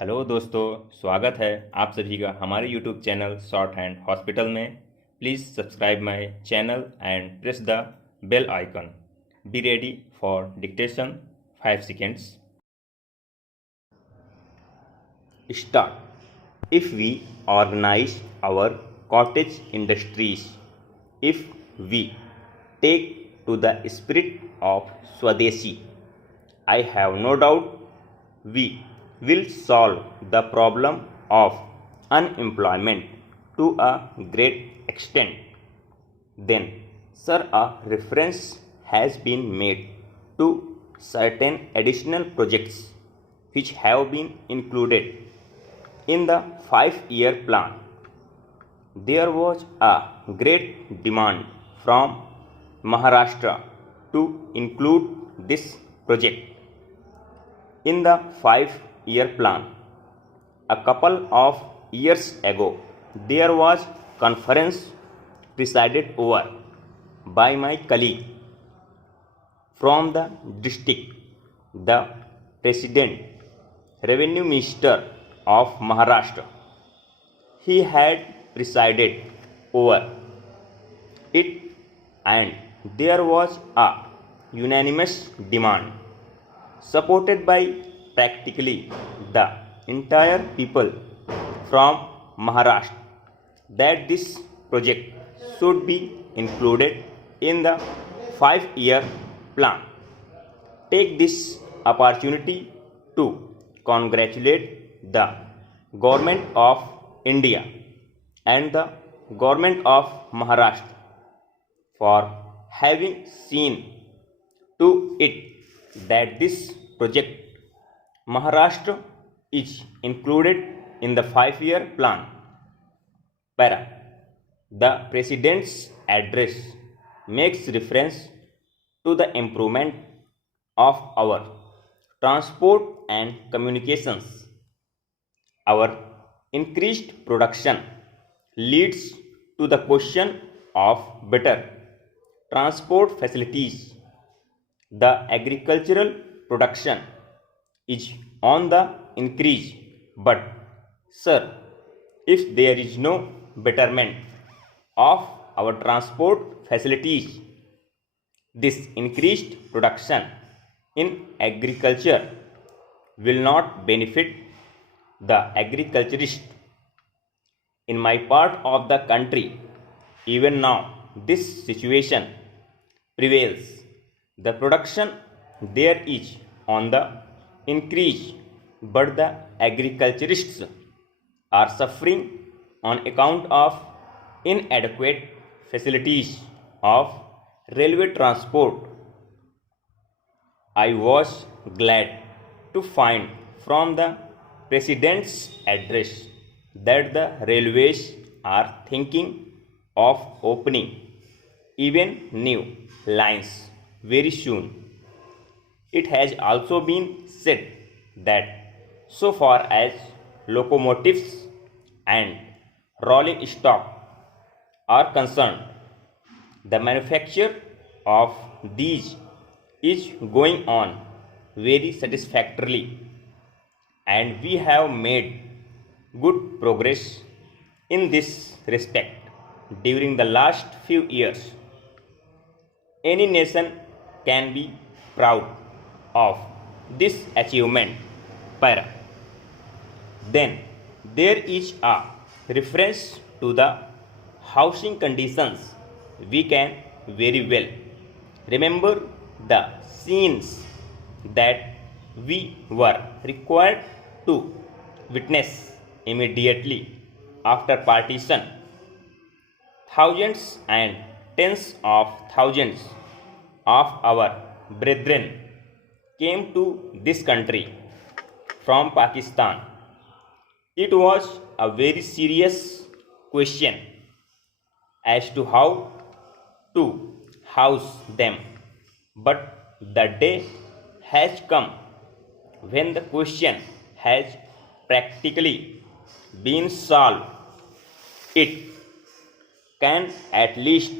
Hello दोस्तों, स्वागत है आप सभी का हमारे YouTube channel shorthand hospital में। Please subscribe my channel and press the bell icon. Be ready for dictation 5 seconds. Start. If we organize our cottage industries, if we take to the spirit of Swadeshi, I have no doubt we will solve the problem of unemployment to a great extent. Then, sir, a reference has been made to certain additional projects which have been included in the 5-year plan. There was a great demand from Maharashtra to include this project in the 5-year plan. A couple of years ago, there was conference presided over by my colleague from the district, the President, Revenue Minister of Maharashtra. He had presided over it, and there was a unanimous demand supported by practically the entire people from Maharashtra that this project should be included in the 5-year plan. Take this opportunity to congratulate the Government of India and the Government of Maharashtra for having seen to it that this project Maharashtra is included in the 5-year plan. Para. The President's address makes reference to the improvement of our transport and communications. Our increased production leads to the question of better transport facilities. The agricultural production is on the increase, but sir, if there is no betterment of our transport facilities, this increased production in agriculture will not benefit the agriculturist. In my part of the country, even now, this situation prevails. The production there is on the increase, but the agriculturists are suffering on account of inadequate facilities of railway transport. I was glad to find from the President's address that the railways are thinking of opening even new lines very soon. It has also been said that so far as locomotives and rolling stock are concerned, the manufacture of these is going on very satisfactorily, and we have made good progress in this respect during the last few years. Any nation can be proud of this achievement. Para. Then there is a reference to the housing conditions. We can very well remember the scenes that we were required to witness immediately after partition. Thousands and tens of thousands of our brethren came to this country from Pakistan. It was a very serious question as to how to house them, but the day has come when the question has practically been solved. It can at least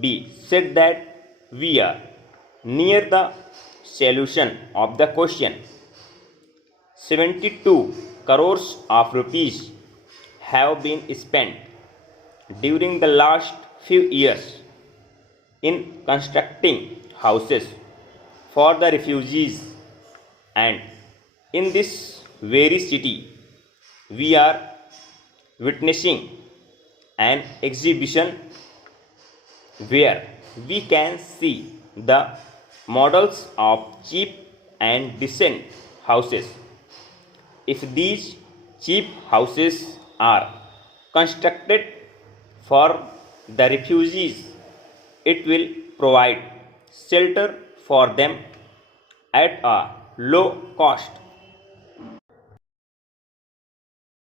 be said that we are near the solution of the question. 72 crores of rupees have been spent during the last few years in constructing houses for the refugees, and in this very city we are witnessing an exhibition where we can see the models of cheap and decent houses. If these cheap houses are constructed for the refugees, it will provide shelter for them at a low cost.